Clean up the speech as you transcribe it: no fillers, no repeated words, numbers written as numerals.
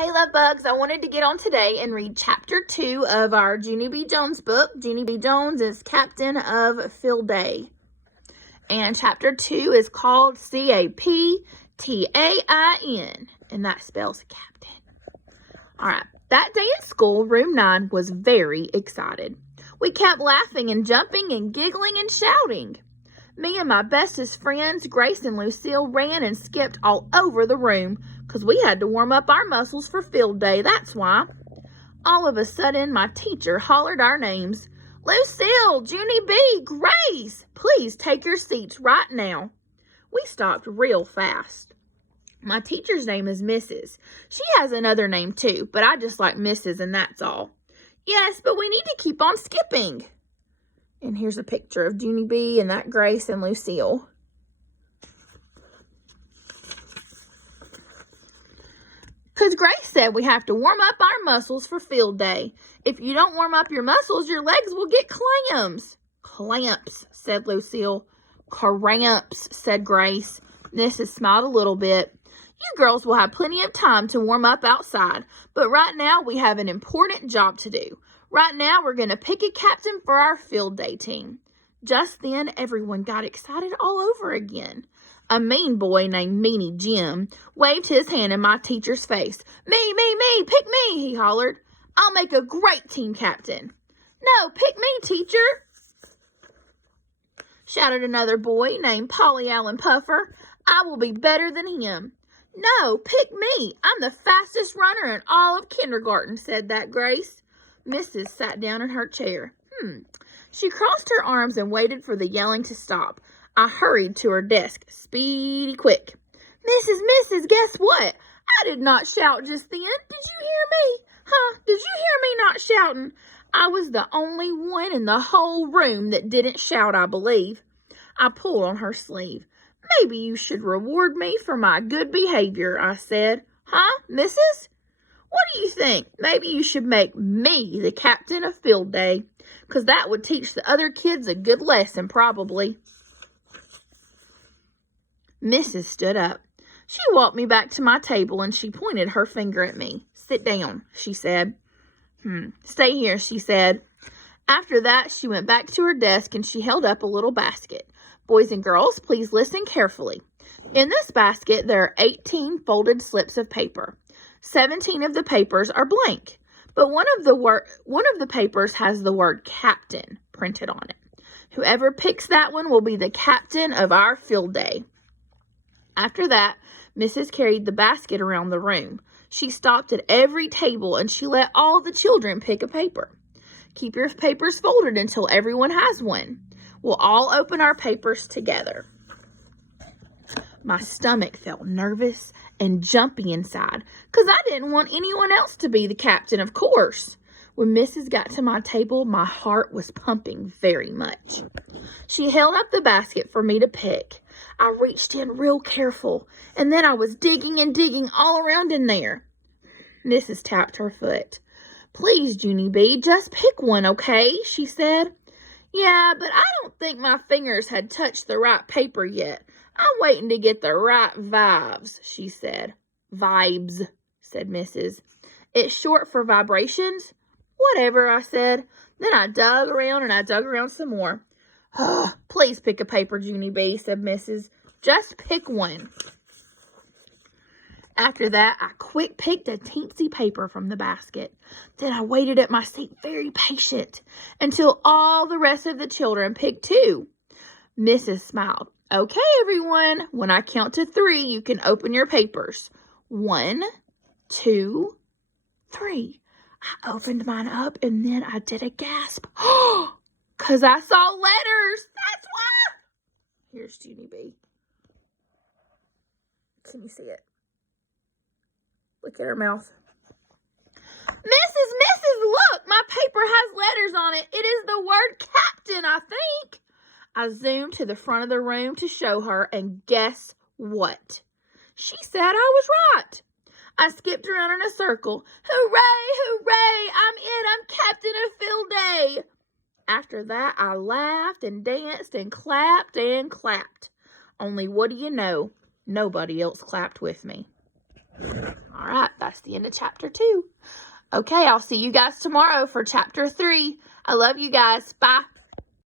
Hey, love bugs. I wanted to get on today and read chapter 2 of our Junie B Jones book. Junie B Jones is captain of field day. And chapter 2 is called Captain, and that spells captain. All right. That day at school, room 9 was very excited. We kept laughing and jumping and giggling and shouting. Me and my bestest friends, Grace and Lucille, ran and skipped all over the room because we had to warm up our muscles for field day, that's why. All of a sudden, my teacher hollered our names. Lucille, Junie B, Grace, please take your seats right now. We stopped real fast. My teacher's name is Mrs. She has another name too, but I just like Mrs. and that's all. Yes, but we need to keep on skipping. And here's a picture of Junie B and that Grace and Lucille. Because Grace said we have to warm up our muscles for field day. If you don't warm up your muscles, your legs will get clamps. Clamps, said Lucille. Cramps, said Grace. Mrs. smiled a little bit. You girls will have plenty of time to warm up outside, but right now we have an important job to do. Right now, we're going to pick a captain for our field day team. Just then, everyone got excited all over again. A mean boy named Meanie Jim waved his hand in my teacher's face. Me, pick me, he hollered. I'll make a great team captain. No, pick me, teacher, shouted another boy named Polly Allen Puffer. I will be better than him. No, pick me. I'm the fastest runner in all of kindergarten, said that Grace. Mrs. sat down in her chair. She crossed her arms and waited for the yelling to stop. I hurried to her desk, speedy quick. Mrs., guess what? I did not shout just then. Did you hear me? Huh? Did you hear me not shouting? I was the only one in the whole room that didn't shout, I believe. I pulled on her sleeve. Maybe you should reward me for my good behavior, I said. Huh, Mrs.? What do you think? Maybe you should make me the captain of field day, because that would teach the other kids a good lesson, probably. Mrs. stood up. She walked me back to my table, and she pointed her finger at me. Sit down, she said. Stay here, she said. After that, she went back to her desk, and she held up a little basket. Boys and girls, please listen carefully. In this basket, there are 18 folded slips of paper. 17 of the papers are blank, but one of the papers has the word captain printed on it. Whoever picks that one will be the captain of our field day. After that, Mrs. carried the basket around the room. She stopped at every table and she let all the children pick a paper. Keep your papers folded until everyone has one. We'll all open our papers together. My stomach felt nervous and jumpy inside because I didn't want anyone else to be the captain, of course. When Mrs. got to my table, my heart was pumping very much. She held up the basket for me to pick. I reached in real careful, and then I was digging and digging all around in there. Mrs. tapped her foot. Please, Junie B, just pick one, okay? She said. Yeah, but I don't think my fingers had touched the right paper yet. I'm waiting to get the right vibes, she said. Vibes, said Mrs. It's short for vibrations? Whatever, I said. Then I dug around and I dug around some more. Please pick a paper, Junie B, said Mrs. Just pick one. After that, I quick picked a teensy paper from the basket. Then I waited at my seat very patient until all the rest of the children picked two. Mrs. smiled. Okay, everyone, when I count to 3, you can open your papers. 1, 2, 3. I opened mine up and then I did a gasp. Because I saw letters. That's why. Here's Junie B. Can you see it? Look at her mouth. Mrs., look, my paper has letters on it. It is the word captain, I think. I zoomed to the front of the room to show her, and guess what? She said I was right. I skipped around in a circle. Hooray, I'm captain of field day. After that, I laughed and danced and clapped and clapped. Only what do you know? Nobody else clapped with me. All right, that's the end of chapter 2. Okay, I'll see you guys tomorrow for chapter 3. I love you guys. Bye.